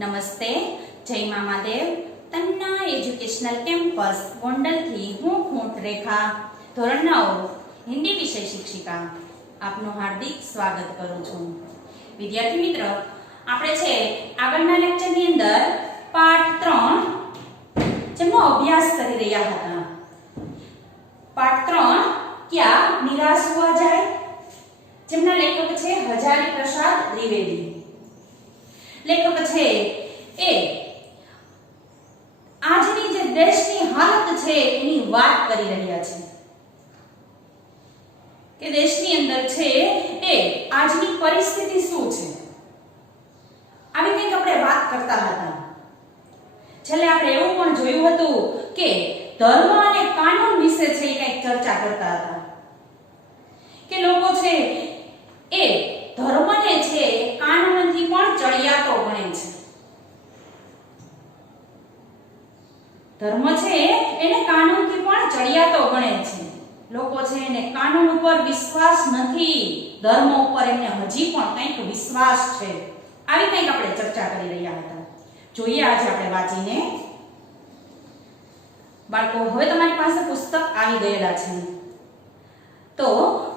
નમસ્તે, જય Mamadev. Tanna educational campus ગોંડલથી હું ખૂંટ રેખા ધોરણ 9 હિન્દી વિષય શિક્ષિકા આપનું હાર્દિક સ્વાગત કરું છું. વિદ્યાર્થી મિત્રો, આપણે છે આગળના લેક્ચરની અંદર પાઠ 3 જેનો અભ્યાસ કરી રહ્યા હતા. પાઠ 3 ક્યાં નિરાશ હુઆ જાય, જેમના લેખક છે હજારી પ્રસાદ દ્વિવેદી. લેખક છે એ આજની જે દેશની હાલત છે એની વાત કરી રહ્યા છે કે દેશની અંદર છે એ આજની પરિસ્થિતિ શું છે, આવી કંઈક આપણે વાત કરતા હતા. છેલ્લે આપણે એવું પણ જોયું હતું કે ધર્મ અને કાનૂન વિશે છે એ કંઈક ચર્ચા કરતા હતા કે લોકો છે એ ધર્મને છે કાનૂનથી પણ ચડિયાતો ગણે છે. ધર્મ છે એને કાનૂનથી પણ ચડિયાતો ગણે છે. લોકો છે એને કાનૂન ઉપર વિશ્વાસ નથી, ધર્મ ઉપર એમને હજી પણ કંઈક વિશ્વાસ છે. આવી કંઈક આપણે ચર્ચા કરી રહ્યા હતા. જોઈએ આજે આપણે વાંચીને. બાળકો, હવે તમારી પાસે પુસ્તક આવી ગયેલા છે તો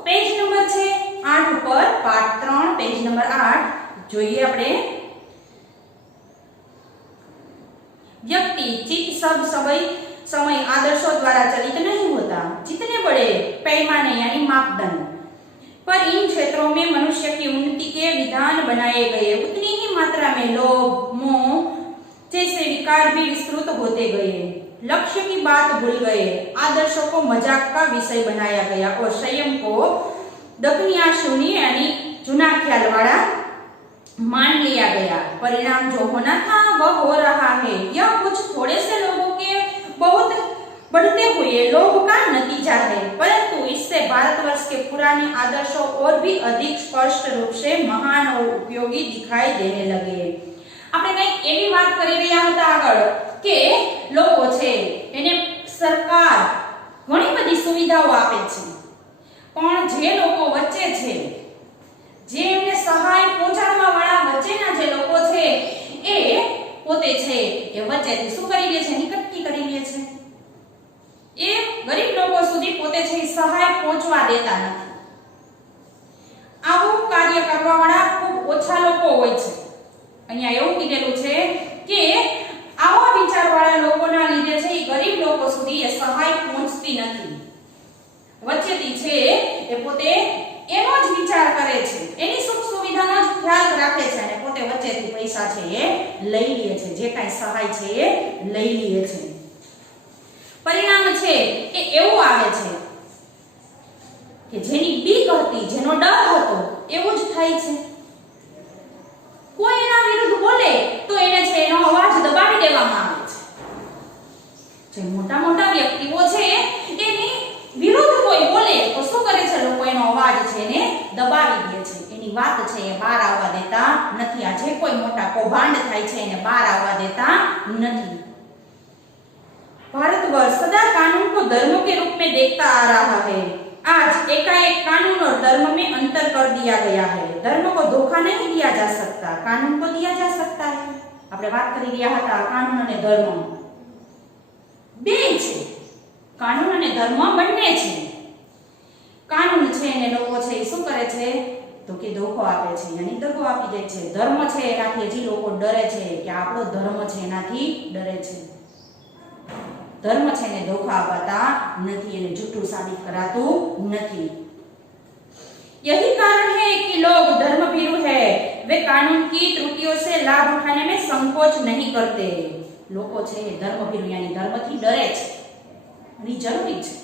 પેજ નંબર છે 8 ઉપર, પાઠ 3 પેજ નંબર 8 જોઈએ આપણે. व्यक्ति चित सब समय आदर्शों द्वारा चलित नहीं होता. जितने बड़े पैमाने यानी मापदंड पर इन क्षेत्रों में मनुष्य की उन्नति के विधान बनाए गए, उतनी ही मात्रा में लोभ मोह जैसे विकार भी विस्तृत होते गए. लक्ष्य की बात भूल गए, आदर्शों को मजाक का विषय बनाया गया और संयम को दखनिया शून्य यानी चुना ख्याल वाला मान लिया गया. परिणाम जो होना था वह हो रहा है. यह कुछ थोड़े से लोगों के बहुत बढ़ते हुए लोभ का नतीजा है, परंतु इससे भारतवर्ष के पुराने आदर्शों और भी अधिक स्पष्ट रूप से महान और उपयोगी दिखाई देने लगे. આપણે કંઈક એવી વાત કરી રહ્યા હતા આગળ કે લોકો છે એને સરકાર ઘણી બધી સુવિધાઓ આપે છે, પણ જે લોકો વચ્ચે છે, જે એમને સહાય પહોંચાડવા વાળા વચ્ચેના જે લોકો છે એ પોતે છે એ વચ્ચેથી શું કરી લે છે, નિકટકી કરી લે છે. એ ગરીબ લોકો સુધી પોતે છે સહાય પહોંચવા દેતા નથી. આવું કાર્ય કરવા વાળા ખૂબ ઓછા લોકો હોય છે. અહીંયા એવું કીધેલું છે કે આવા વિચારવાળા લોકોના લીધે છે એ ગરીબ લોકો સુધી એ સહાય પહોંચતી નથી. વચ્ચેથી છે એ પોતે એનો જ વિચાર કરે છે, એની સુખ સુવિધાનો જ ખ્યાલ રાખે છે અને પોતે વચ્ચેથી પૈસા છે એ લઈ લે છે, જે કાંઈ સહાય છે એ લઈ લે છે. પરિણામ છે એ એવું આવે છે કે જેની બીક હતી, જેનો ડર હતો એવું જ થાય છે. કોઈ એના વિરુદ્ધ બોલે તો એને છે એનો અવાજ દબાવી દેવામાં આવે છે. જે મોટા મોટા વ્યક્તિઓ છે એની વિરુદ્ધ કોઈ બોલે તો શું કરે છે, લોકો એનો અવાજ છે એને દબાવી દે છે, એની વાત છે એ બહાર આવવા દેતા નથી. આ જે કોઈ મોટા કૌભાંડ થાય છે એને બહાર આવવા દેતા નથી. भारतवर्ष सदा कानून को धर्म के रूप में देखता आ रहा है. आज एकाएक कानून और धर्म में अंतर कर दिया गया है. धर्म को धोखा नहीं दिया जा सकता, कानून को दिया जा सकता है. આપણે વાત કરી રહ્યા હતા કાનૂન અને ધર્મ બે છે. કાનૂન અને ધર્મ બંને છે. કાનૂન છે એને લોકો છે શું કરે છે તો કે ધોખો આપે છે, યાની દગો આપી દે છે. ધર્મ છે એનાથી હજી લોકો ડરે છે કે આપણો ધર્મ છે એનાથી ડરે છે. ધર્મ છે એને ધોખા અપાતા નથી, એને જૂઠું સાબિત કરાતું નથી. यही कारण है कि लोग धर्म भीरु है, वे कानून की त्रुटियों से लाभ उठाने में संकोच नहीं करते. લોકો છે ધર્મ ભીરુ યાની ધર્મથી ડરે છે અને જરૂરી છે.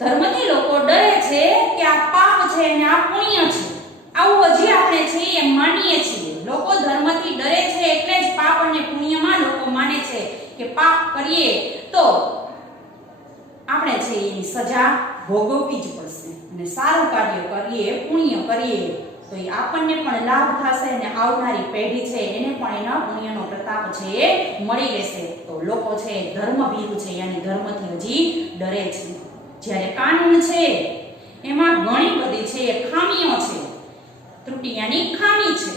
ધર્મથી લોકો ડરે છે કે આ પાપ છે અને આ પુણ્ય છે, આવું હજી આપણે છે એમ માનીએ છીએ. લોકો ધર્મથી ડરે છે એટલે જ પાપ અને પુણ્યમાં લોકો માને છે કે પાપ કરીએ તો આપણે છે એની સજા ભોગવવી જ પડશે અને સારું કાર્ય કરીએ, પુણ્ય કરીએ તો એ આપણને પણ લાભ થશે અને આવનારી પેઢી છે એને પણ એના પુણ્યનો પ્રતાપ છે એ મળી રહેશે. તો લોકો છે ધર્મ ભીરુ છે યાની ધર્મથી હજી ડરે છે. જ્યારે કાનૂન છે એમાં ઘણી બધી છે ખામીઓ છે, ત્રુટિ યાની ખામી છે.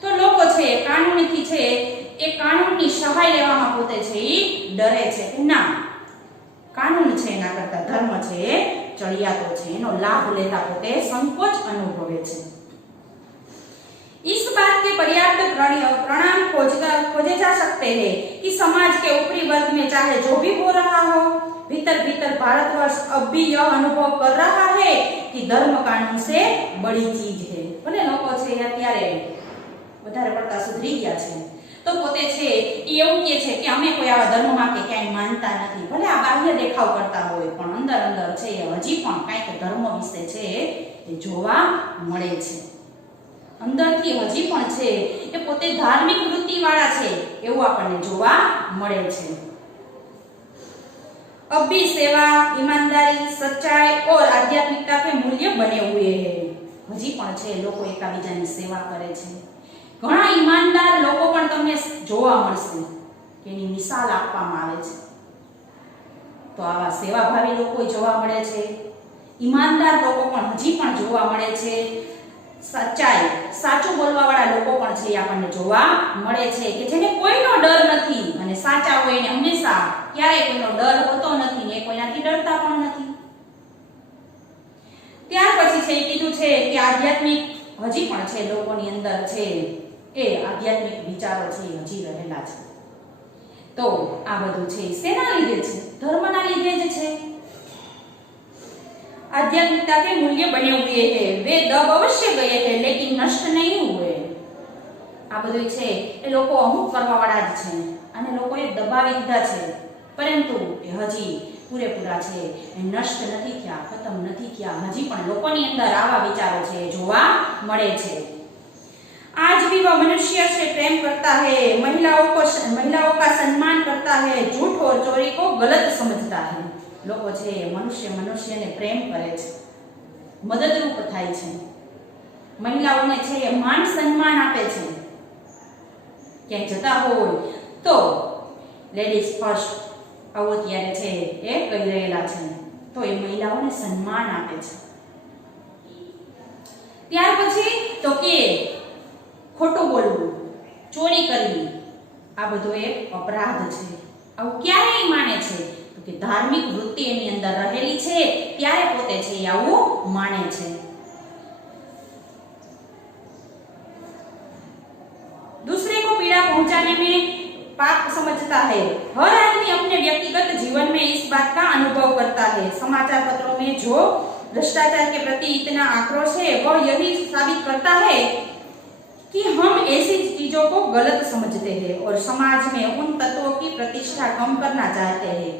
તો છે કાનૂનથી છે એ કાનૂનની સહાય લેવામાં પોતે છે એ ડરે છે કે ના, કાનૂન છે એના કરતા ધર્મ છે એ ચડિયાતો છે, એનો લાભ લેતા પોતે સંકોચ અનુભવે છે। इस बात के पर्याप्त प्रमाण खोजे जा सकते हैं कि समाज के ऊपरी वर्ग में चाहे जो भी हो रहा हो, भीतर भीतर भारतवर्ष अब भी यह अनुभव कर रहा है कि धर्म कानून से बड़ी चीज है। भले लोको छे अत्यारे વધારે પડતા સુધરી ગયા છે તો પોતે છે એ એવું કહે છે કે અમે કોઈ આવા ધર્મમાં કે ક્યાંય માનતા નથી, ભલે આ બાહ્ય દેખાવ કરતા હોય પણ અંદર અંદર છે હજી પણ કાંઈક ધર્મ વિશે છે એ જોવા મળે છે, અંદરથી હજી પણ છે એ પોતે ધાર્મિક વૃત્તિવાળા છે એવું આપણને જોવા મળે છે। अब भी सेवा, ईमानदारी, सच्चाई और आध्यात्मिकता के मूल्य बने हुए हैं। हजी पण छे लोको एकाबीजानी सेवा करे छे, घणा ईमानदार लोको पण તમને જોવા મળશે કે એની મિસાલ આપવામાં આવે છે। તો આવા સેવાભાવી લોકો જોવા મળે છે, ઈમાનદાર લોકો પણ હજી પણ જોવા મળે છે, સચ્ચાઈ સાચું બોલવાવાળા લોકો પણ છે આપણને જોવા મળે છે કે જેને કોઈનો ડર નથી અને સાચા હોય એને હંમેશા ક્યારે કોઈનો ડર હોતો નથી ને કોઈનાથી ડરતા પણ નથી। ત્યાર પછી છે કીધું છે કે આધ્યાત્મિક હજી પણ છે લોકોની અંદર છે એ આધ્યાત્મિક વિચારો છે હજી રહેલા છે। તો આ બધું છે શેના લીધે છે? ધર્મના લીધે જ છે। आध्यात्मिकता के मूल्य बने हुए हैं, वे दब अवश्य गए हैं लेकिन नष्ट नहीं हुए। आ બધું છે એ લોકો અમુક કરવાવાળા જ છે અને લોકોએ દબાવી દીધા છે પરંતુ એ હજી પૂરેપૂરા છે એ નષ્ટ નથી થયા, ખતમ નથી થયા, હજી પણ લોકોની અંદર આવા વિચારો છે જોવા મળે છે। आज भी वह मनुष्य से प्रेम करता है, महिलाओं का सम्मान करता है, झूठ और चोरी को गलत समझता है। લોકો છે મનુષ્યને પ્રેમ કરે છે, મદદરૂપ થાય છે, મહિલાઓને છે માન સન્માન આપે છે, ક્યાંય જતા હોય તો લેડીઝ ફર્સ્ટ આવો ત્યારે છે એ કહી રહેલા છે તો એ મહિલાઓને સન્માન આપે છે। ત્યાર પછી તો કે ખોટું બોલવું, ચોરી કરવી આ બધો એક અપરાધ છે। આવું ક્યારે માને છે કે ધાર્મિક વૃત્તિ એની અંદર રહેલી છે ત્યારે પોતે છે આવું માને છે। दूसरे को पीड़ा पहुंचाने में पाप समझता है। हर आदमी अपने व्यक्तिगत जीवन में इस बात का अनुभव करता है। समाचार पत्रों में जो भ्रष्टाचार के प्रति इतना आक्रोश है वह यही साबित करता है कि हम ऐसी चीजों को गलत समझते हैं और समाज में उन तत्वों की प्रतिष्ठा कम करना चाहते हैं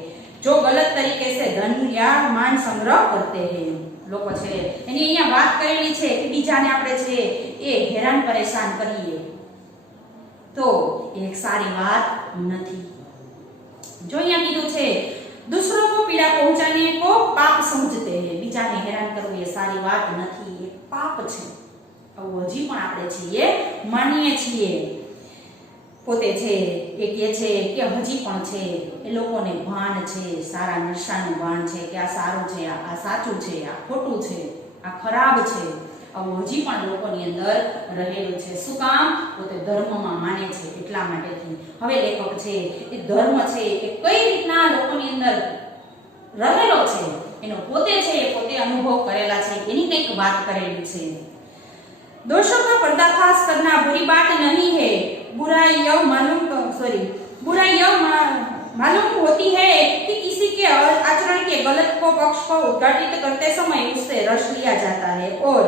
जो गलत तरीके से धन या मान संग्रह करते हैं। લોકો છે એની અહીંયા વાત કરેલી છે કે બીજાને આપણે છે એ હેરાન પરેશાન કરીએ તો એક સારી વાત નથી। જો અહીંયા કીધું છે दूसरों को पीड़ा पहुंचाने को पाप समझते हैं, બીજાને હેરાન કરવું એ સારી વાત નથી, એ પાપ છે। આવું હજી પણ આપણે છીએ માનીએ છીએ। પોતે છે એ કહે છે કે હજી પણ છે એ લોકોને ભાન છે, સારા નશાનું ભાન છે કે આ સારું છે, આ સાચું છે, આ ખોટું છે, આ ખરાબ છે, આવું હજી પણ લોકોની અંદર રહેલું છે। શું કામ? પોતે ધર્મમાં માને છે એટલા માટેથી। હવે લેખક છે એ ધર્મ છે એ કઈ રીતના લોકોની અંદર રહેલો છે એનો પોતે છે એ પોતે અનુભવ કરેલા છે એની કંઈક વાત કરેલી છે। दोषों का पर्दाफाश करना बुरी बात नहीं है, बुराई यह मालूम होती है कि किसी के आचरण के गलत को पक्ष को उद्घाटित करते समय उससे रस लिया जाता है और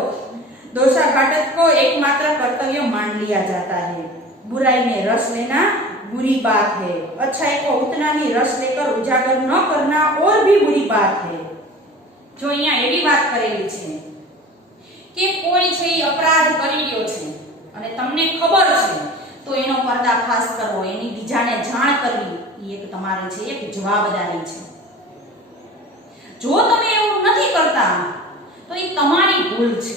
दोषाघातक को एकमात्र कर्तव्य मान लिया जाता है। बुराई में रस लेना बुरी बात है, अच्छाई को उतना ही रस लेकर उजागर न करना और भी बुरी बात है। जो અહીંયા એવી વાત કરેલી છે કે કોઈ છે એ અપરાધ કરી રહ્યો છે અને તમને ખબર છે તો એનો પર્દાફાશ કરવો, એની બીજાને જાણ કરવી એ એક તમારે છે એક જવાબદારી છે। જો તમે એવું નથી કરતા તો એ તમારી ભૂલ છે।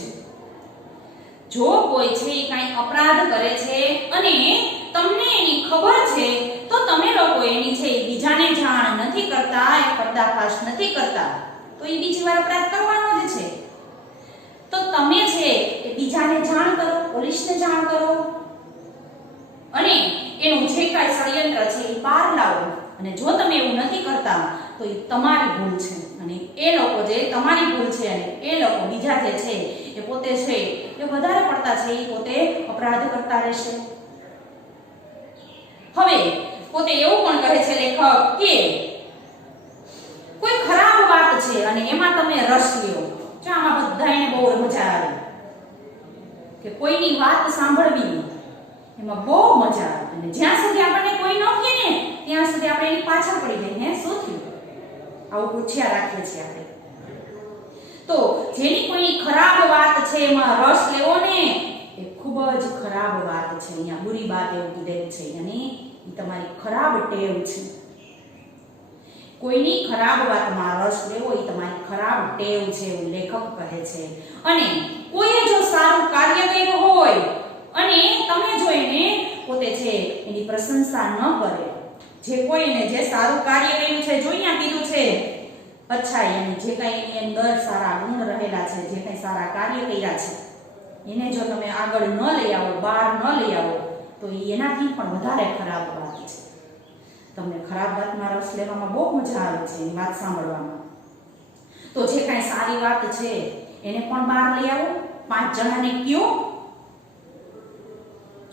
જો કોઈ છે એ કાંઈ અપરાધ કરે છે અને તમને એની ખબર છે તો તમે લોકો એની છે બીજાને જાણ નથી કરતા, એ પર્દાફાશ નથી કરતા તો એ બીજી વાર અપરાધ કરવાનો જ છે। તો તમે છે એ બીજાને જાણ કરો, પોલીસને જાણ કરો, અને એનું જે કાંઈ ષડયંત્ર છે એ બહાર લાવો. અને જો તમે એવું નથી કરતા તો એ તમારી ભૂલ છે, અને એ લોકો જે તમારી ભૂલ છે અને એ લોકો બીજા જે છે એ પોતે છે એ વધારે પડતા છે એ પોતે અપરાધ કરતા રહેશે. હવે પોતે એવું પણ કહે છે લેખક કે કોઈ ખરાબ વાત છે અને એમાં તમે રસ લ્યો. જો આમાં બધાને બહુ મજા આવે કે કોઈની વાત સાંભળવી એમાં બહુ મજા આવે, અને જ્યાં સુધી આપણને કોઈ ન કહે ને ત્યાં સુધી આપણે એની પાછળ પડી જઈએ. હે શું થયું? આવું પૂછ્યા રાખીએ છીએ આપણે. તો જેની કોઈ ખરાબ વાત છે એમાં રસ લેવો ને એ ખૂબ જ ખરાબ વાત છે. અહીંયા બુરી વાત એવું કીધેલું છે, અને એ તમારી ખરાબ ટેવ છે. કોઈની ખરાબ વાતમાં રસ લેવો એ તમારી ખરાબ ટેવ છે એવું લેખક કહે છે. અને કોઈએ જો સારું કાર્ય કર્યું હોય અને તમે જો એને પોતે છે એની પ્રશંસા ન કરે, જે કોઈને જે સારું કાર્ય કર્યું છે, જો અહીંયા કીધું છે અચ્છાઈ અને જે કાંઈ એની અંદર સારા ગુણ રહેલા છે, જે કાંઈ સારા કાર્ય કર્યા છે, એને જો તમે આગળ ન લઈ આવો, બહાર ન લઈ આવો તો એનાથી પણ વધારે ખરાબ વાત છે. તમને ખરાબ વાતમાં રસ લેવામાં બહુ મજા આવે છે, એની વાત સાંભળવામાં. તો જે કાંઈ સારી વાત છે એને પણ બહાર લઈ આવો, 5 જણાને કહો.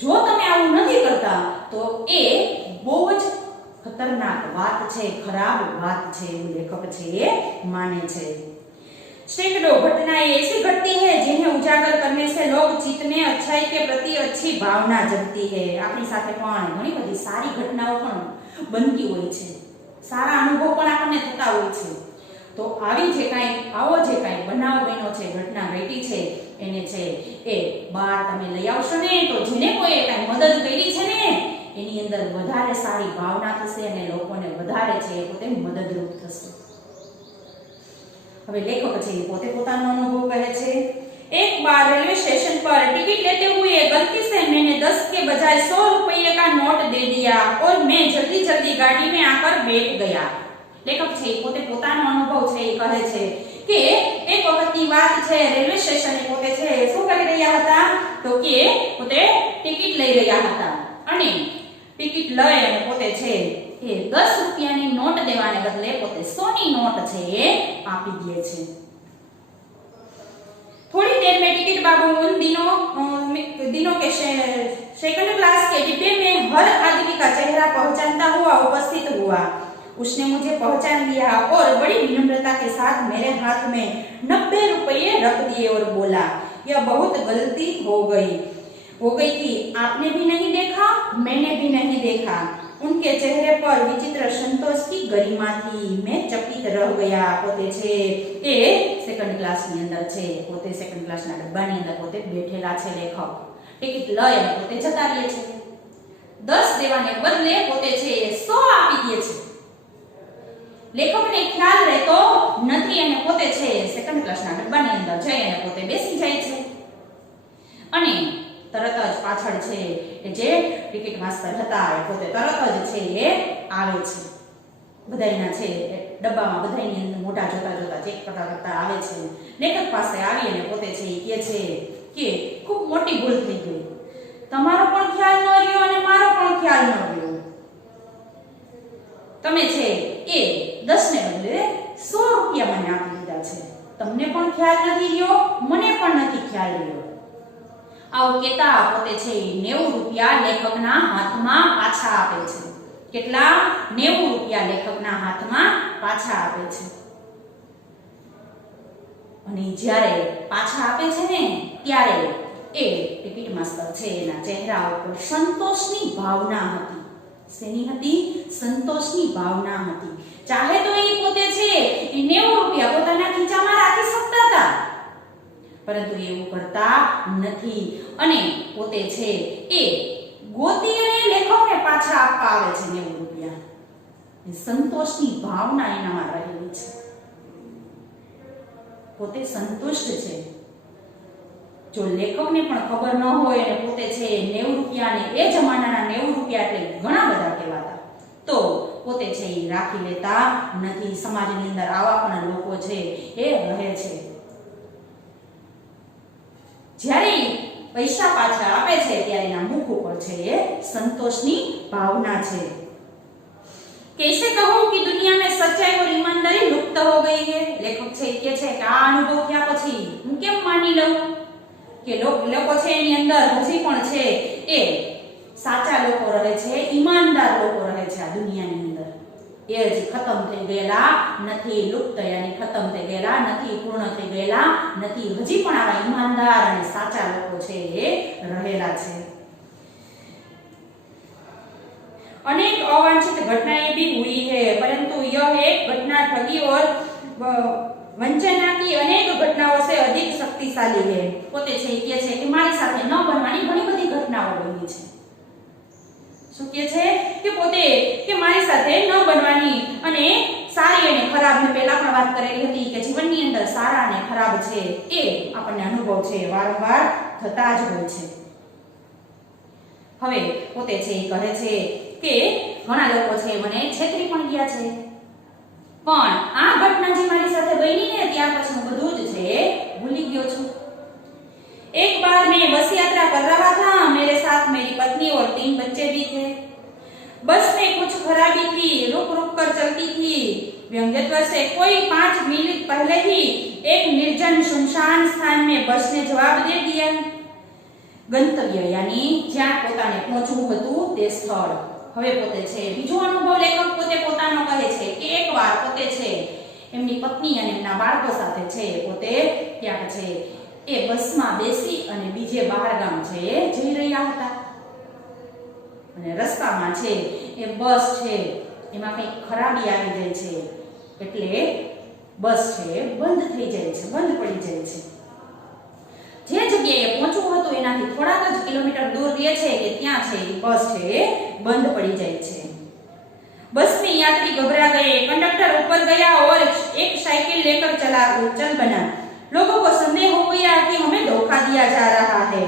જો તમે આવું નથી કરતા તો એ બહુ જ खतरनाक बात है, खराब बात है, लेखक है ये माने छे। सैकड़ों घटनाएं ऐसी घटती है जिन्हें उजागर करने से लोग चित्त में अच्छाई के प्रति अच्छी भावना जगती है। આપણી સાથે પણ ઘણી બધી સારી ઘટનાઓ પણ બનતી હોય છે, સારા અનુભવ પણ આપણને થતા હોય છે. તો આવી જે કાંઈ આવો જે કાંઈ બનાવ બન્યો છે, ઘટના ઘટી છે, એને છે એ બહાર તમે લઈ આવશો ને તો જેને કોઈ કાંઈ મદદ કરી છે ને એની અંદર વધારે સારી ભાવના થશે અને લોકોને વધારે છે એ પોતે મદદરૂપ થશે. હવે લેખક છે એ પોતે પોતાનો અનુભવ કહે છે. एक बार रेलवे स्टेशन पर टिकट लेते हुए गलती से मैंने 10 के बजाय 100 रुपये का नोट दे दिया और मैं जल्दी जल्दी गाड़ी में आकर बैठ गया. લેખક છે પોતે પોતાનો અનુભવ છે એ કહે છે કે એક વખતની વાત છે, રેલવે સ્ટેશને પોતે છે શું કરી રહ્યા હતા તો કે પોતે ટિકિટ લઈ રહ્યા હતા અને ટિકિટ લઈ અને પોતે છે એ 10 રૂપિયાની નોટ દેવાને બદલે પોતે 100 ની નોટ છે એ આપી દે છે. थोड़ी देर में टिकट बाबू उन दिनों के सेकंड क्लास के डिब्बे में हर आदमी का चेहरा पहचानता हुआ उपस्थित हुआ. उसने मुझे पहचान लिया और बड़ी विनम्रता के साथ मेरे हाथ में 90 रुपये रख दिए और बोला, यह बहुत गलती हो गई थी. आपने भी नहीं देखा, मैंने भी नहीं देखा. उनके चेहरे पर विचित्र संतोष की गरिमा थी. मैं चकित रह गया. પોતે છે એ સેકન્ડ ક્લાસની અંદર છે, પોતે સેકન્ડ ક્લાસના ડબ્બાની અંદર પોતે બેઠેલા છે લેખક. ટિકિટ લઈ અને પોતે જતા રહે છે. 10 દેવાને બદલે પોતે છે 100 આપી દે છે. લેખકને ખ્યાલ રહેતો નથી અને પોતે છે સેકન્ડ ક્લાસના ડબ્બાની અંદર જઈ અને પોતે બેસી જાય છે. અને તરત જ પાછળ છે કે જે ટિકિટ માસ્ટર હતા એ પોતે તરત જ છે એ આવે છે. બધાયના છે ડબ્બામાં બધાયની અંદર મોઢા જોતા જોતા ચેક કરતા કરતા આવે છે. લેખક પાસે આવી અને પોતે છે એ કહે છે કે ખૂબ મોટી ભૂલ થઈ ગઈ, તમારો પણ ખ્યાલ ન રહ્યો અને મારો પણ ખ્યાલ ન રહ્યો. તમે છે એ 10 ને બદલે 100 રૂપિયા મને આપી દીધા છે. તમને પણ ખ્યાલ નથી રહ્યો, મને પણ નથી ખ્યાલ રહ્યો. આવું કહેતા પોતે છે 90 રૂપિયા લેખકના હાથમાં પાછા આપે છે. કેટલા? 90 રૂપિયા લેખકના હાથમાં પાછા આપે છે. અને જ્યારે પાછા આપે છે ને ત્યારે એ ટિકિટ માસ્ટર છે એના ચહેરા ઉપર સંતોષની ભાવના હતી. શેની હતી? સંતોષની ભાવના હતી. ચાહે તો એ પોતે છે એ 90 રૂપિયા પોતાના ખીચામાં રાખી શકતા હતા, પરંતુ એવું કરતા નથી અને પોતે છે એ ગોતી અને લેખકને પાછા આપવા આવે છે 90 રૂપિયા. સંતોષની ભાવના એનામાં રહેલી છે. પોતે સંતુષ્ટ છે. જો લેખકને પણ ખબર ન હોય અને પોતે છે 90 રૂપિયાને એ જમાનાના 90 રૂપિયા એટલે ઘણા બધા કહેવાતા, તો પોતે છે એ રાખી લેતા નથી. સમાજની અંદર આવા પણ લોકો છે એ રહે છે. જ્યારે પૈસા પાછા આપે છે ત્યારે એના મુખ ઉપર છે એ संतोषनी भावना છે। कैसे कहूं कि दुनिया में सच्चाई और ईमानदारी लुप्त हो गई है। लेखक છે કે છે કે આ અનુભવ થયા પછી હું કેમ માની લઉં કે લોકો છે એની અંદર હજી પણ છે એ સાચા લોકો રહે છે, ઈમાનદાર લોકો રહે છે આ દુનિયાની અંદર। એ જ ખતમ થઈ ગયેલા નથી, લુપ્ત યાની ખતમ થઈ ગયેલા નથી, પૂર્ણ થઈ ગયેલા નથી, હજી પણ આવા ઈમાનદાર અને સાચા લોકો છે એ રહેલા છે। अनेक अवांछित घटनाएं भी हुई है, परंतु यह एक घटना ठगी और वंचना की अनेक घटनाओं से अधिक शक्तिशाली है। પોતે છે કે છે કે મારી સાથે ન બનવાની ઘણી બધી ઘટનાઓ બની છે। શું કહે છે કે પોતે કે મારી સાથે ન બનવાની અને સારી અને ખરાબ મેં પહેલા પણ વાત કરેલી હતી કે જીવનની અંદર સારા અને ખરાબ છે એ આપણને અનુભવ છે વારંવાર થતા જ હોય છે। હવે પોતે છે કહે છે કે ઘણા લોકો છે મને છેતરી પણ ગયા છે, પણ આ ઘટના જે મારી સાથે બની ને ત્યાર પછી હું બધું જ છે ભૂલી ગયો છું। एक बार मैं बस यात्रा कर रहा था, मेरे साथ मेरी पत्नी और 3 बच्चे भी थे। बस में कुछ खराबी थी, रुक रुक कर चलती थी। व्यंग्यत्व से कोई 5 मिनट पहले ही एक निर्जन सुनसान स्थान में बस ने जवाब दे दिया। गंतव्य यानी જ્યાં પોતાને પહોંચવું હતું તે સ્થળ। હવે પોતે છે બીજો અનુભવ લેખક પોતે પોતાનો કહે છે કે એકવાર પોતે છે એમની પત્ની અને એમના બાળકો સાથે છે પોતે ત્યાં છે એ બસમાં બેસી અને બીજે બહાર ગામ છે જઈ રહ્યા હતા અને રસ્તામાં છે એ બસ છે એમાં કંઈક ખરાબી આવી જાય છે એટલે બસ છે બંધ થઈ જાય છે, બંધ પડી જાય છે। જે જગ્યાએ પહોંચવું હતું એનાથી થોડાક જ કિલોમીટર દૂર રહે છે કે ત્યાં છે બસ છે બંધ પડી જાય છે। बस में यात्री घबरा गए, कंडक्टर ऊपर गया और एक साइकिल लेकर चल बना। लोगों को संदेह हो गया कि हमें धोखा दिया जा रहा है।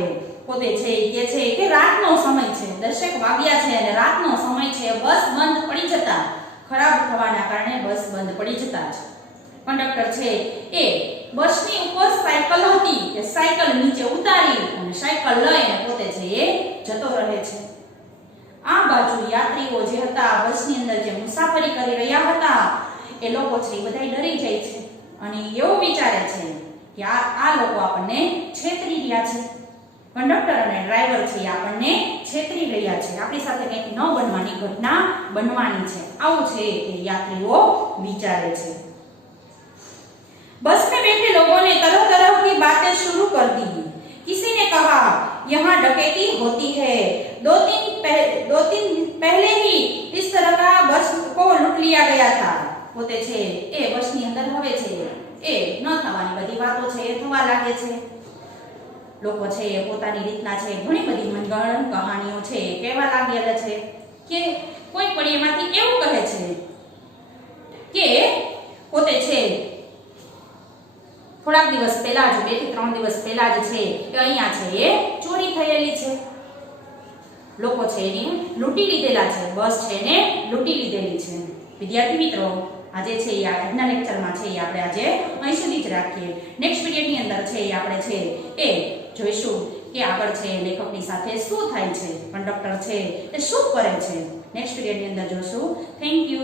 પોતે છે કે રાતનો સમય છે, દર્શક વાગ્યા છે અને રાતનો સમય છે, બસ બંધ પડી જતા ખરાબ થવાના કારણે બસ બંધ પડી જતા જ કંડક્ટર છે એ બસની ઉપર સાયકલ હતી કે સાયકલ નીચે ઉતારી અને સાયકલ લઈને પોતે છે એ જતો રહે છે। આ બાજુ યાત્રીઓ જે હતા બસની અંદર જે મુસાફરી કરી રહ્યા હતા એ લોકો છે બધા ડરી જાય છે અને એવું વિચારે છે કે આ લોકો આપણને છેતરી રહ્યા છે। કંડક્ટર અને ડ્રાઈવર છે આપણને છેતરી રહ્યા છે, આપણી સાથે કંઈક ન બનવાની ઘટના બનવાની છે, આવું છે એ યાત્રીઓ વિચારે છે। बस में बैठे लोगों ने तरह तरह की बातें शुरू कर दी। किसी ने कहा यहाँ डकैती होती है, दो तीन पहले ही इस तरह का बस को लूट लिया गया था। પોતે છે એ બસની અંદર હવે છે એ ન થવાની બધી વાતો છે એ થવા લાગે છે। લોકો છે એ પોતાની રીતના છે ઘણી બધી મનગણન કહાણીઓ છે કહેવા लागेला છે કે કોઈ પણ એમાંથી એવું કહે છે કે પોતે છે થોડાક દિવસ પહેલા જ 2 થી 3 દિવસ પહેલા જ છે કે અહીંયા છે એ ચોરી થયેલી છે, લોકો છે એને લૂંટી લીધેલા છે, બસ છે એને લૂંટી લીધેલી છે। વિદ્યાર્થી મિત્રો આજે છે આ આજના લેક્ચરમાં છે આપણે આજે અહીં સુધી જ રાખીએ। નેક્સ્ટ પીરિયડની અંદર છે આપણે છે એ જોઈશું કે આગળ છે લેખકની સાથે શું થાય છે, કંડક્ટર છે એ શું કરે છે, નેક્સ્ટ પીરિયડની અંદર જોશું। Thank you.